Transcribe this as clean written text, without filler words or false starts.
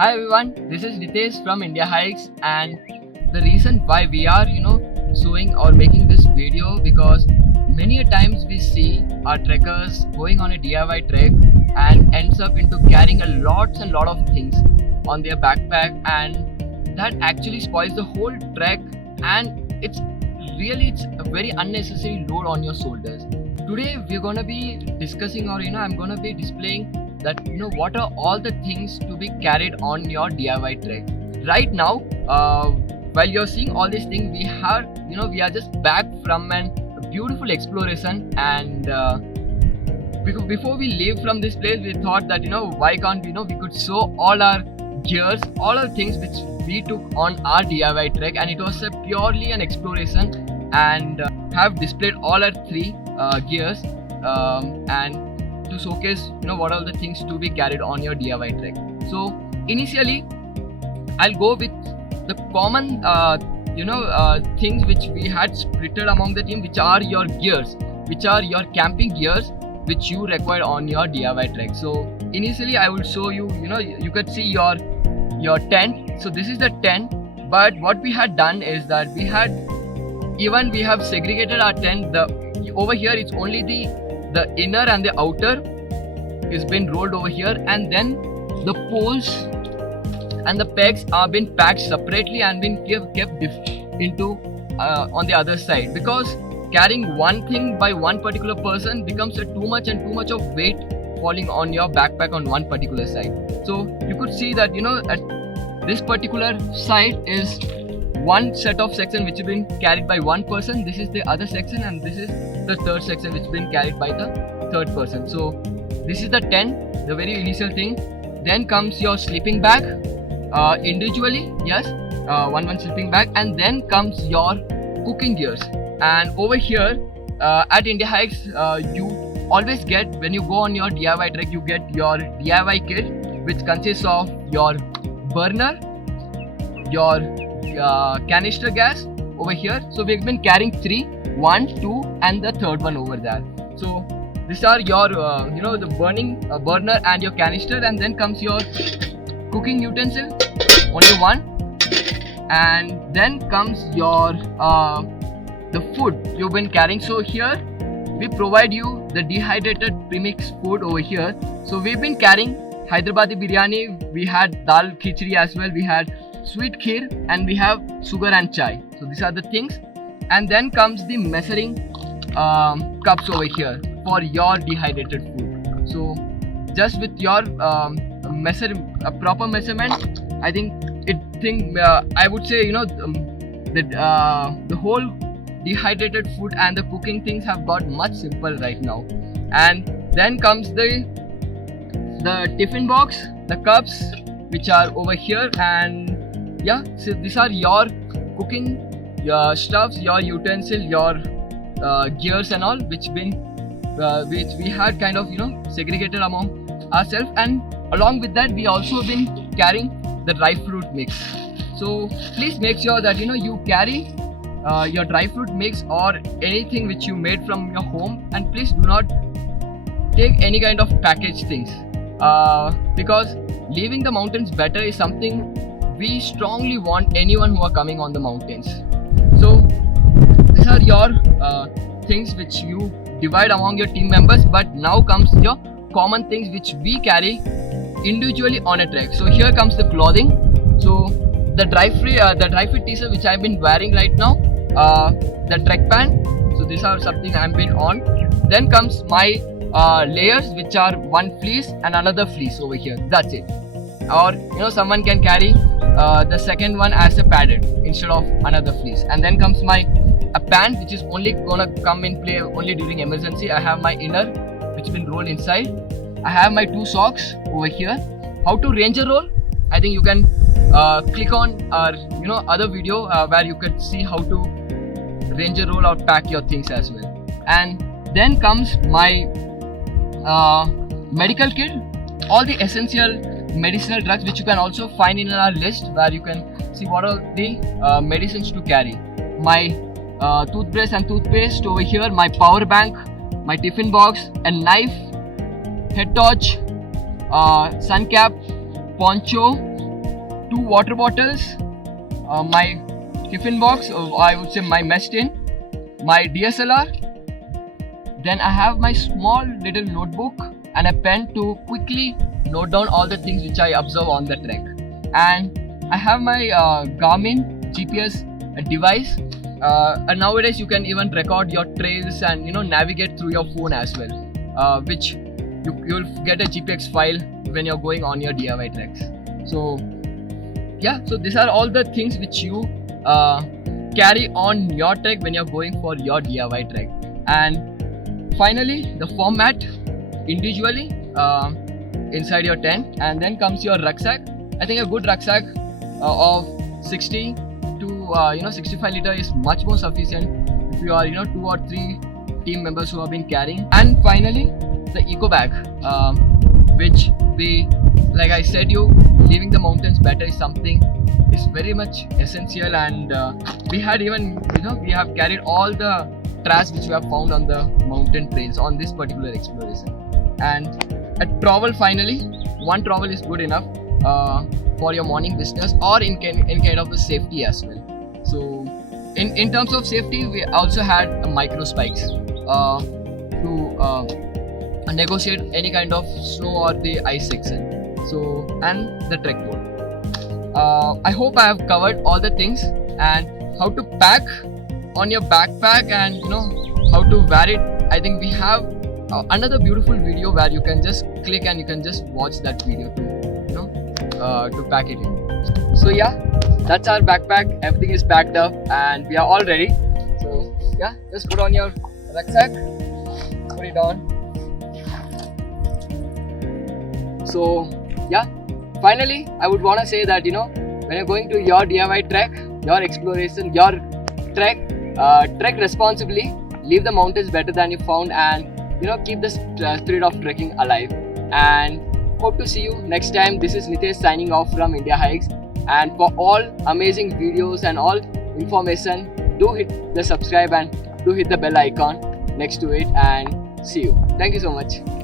Hi everyone, this is Nitesh from Indiahikes, and the reason why we are showing or making this video because many a times we see our trekkers going on a DIY trek and ends up into carrying a lot of things on their backpack, and that actually spoils the whole trek, and it's a very unnecessary load on your shoulders. Today we're gonna be discussing, or I'm gonna be displaying that what are all the things to be carried on your DIY trek. Right now, while you're seeing all these things, we are just back from a beautiful exploration, and before we leave from this place, we thought that why can't we could show all our gears, all our things which we took on our DIY trek, and it was purely an exploration, and have displayed all our three gears and to showcase what are the things to be carried on your DIY trek. So initially I'll go with the common things which we had splitted among the team, which are your gears, which are your camping gears which you require on your DIY trek. So initially I will show you, you could see your tent. So this is the tent, but what we had done is that we have segregated our tent. Over here it's only the inner and the outer is been rolled over here, and then the poles and the pegs are been packed separately and been kept into on the other side, because carrying one thing by one particular person becomes too much of weight falling on your backpack on one particular side. So you could see that at this particular side is one set of section which has been carried by one person, this is the other section, and this is the third section which has been carried by the third person. So this is the tent, the very initial thing. Then comes your sleeping bag, individually, yes, one sleeping bag, and then comes your cooking gears. And over here at Indiahikes, you always get, when you go on your DIY trek, you get your DIY kit, which consists of your burner, your canister gas over here. So we've been carrying 3, 1, 2 and the third one over there. So these are your the burning burner and your canister, and then comes your cooking utensil, only one, and then comes your the food you've been carrying. So here we provide you the dehydrated premix food over here. So we've been carrying Hyderabadi biryani, we had dal khichdi as well, we had sweet kheer, and we have sugar and chai. So these are the things. And then comes the measuring cups over here for your dehydrated food. So just with your proper measurement, I think I would say that the whole dehydrated food and the cooking things have got much simple right now. And then comes the tiffin box, the cups which are over here, and yeah, so these are your cooking, your stuffs, your utensil, your gears and all, which we had kind of segregated among ourselves. And along with that, we also been carrying the dry fruit mix. So please make sure that you carry your dry fruit mix or anything which you made from your home, and please do not take any kind of packaged things, because leaving the mountains better is something we strongly want anyone who are coming on the mountains. So these are your things which you divide among your team members, but now comes your common things which we carry individually on a trek. So here comes the clothing. So the dry fit t-shirt which I've been wearing right now, the trek pant, so these are something I've been on. Then comes my layers, which are one fleece and another fleece over here, that's it. Or someone can carry the second one as a padded instead of another fleece. And then comes a pant which is only gonna come in play only during emergency. I have my inner which been rolled inside. I have my 2 socks over here. How to ranger roll, I think you can click on our other video where you could see how to ranger roll or pack your things as well. And then comes my medical kit, all the essential medicinal drugs which you can also find in our list, where you can see what are the medicines to carry. My toothbrush and toothpaste over here, my power bank, my tiffin box, a knife, head torch, sun cap, poncho, 2 water bottles, my tiffin box, or I would say my mess tin, my DSLR. Then I have my small little notebook and a pen to quickly note down all the things which I observe on the trek. And I have my Garmin GPS device. And nowadays you can even record your trails and navigate through your phone as well, which you'll get a GPX file when you're going on your DIY treks. So yeah, so these are all the things which you carry on your trek when you're going for your DIY trek. And finally, the format individually inside your tent, and then comes your rucksack. I think a good rucksack of 60 to 65 liter is much more sufficient if you are 2 or 3 team members who have been carrying. And finally, the eco bag, which we, like I said, leaving the mountains better is something is very much essential. And we had even we have carried all the trash which we have found on the mountain trails on this particular exploration. And a trowel, finally, one trowel is good enough for your morning business or in kind of a safety as well. So in terms of safety, we also had micro spikes to negotiate any kind of snow or the ice section. So, and the trek pole. I hope I have covered all the things and how to pack on your backpack and how to wear it. I think we have another beautiful video where you can just click and you can just watch that video to pack it in. So yeah, that's our backpack. Everything is packed up and we are all ready. So yeah, just put on your rucksack, put it on. So yeah, finally I would want to say that when you're going to your DIY trek, your exploration, your trek, trek responsibly, leave the mountains better than you found, and keep the spirit of trekking alive. And hope to see you next time. This is Nitesh signing off from Indiahikes, and for all amazing videos and all information, do hit the subscribe and do hit the bell icon next to it, and see you. Thank you so much.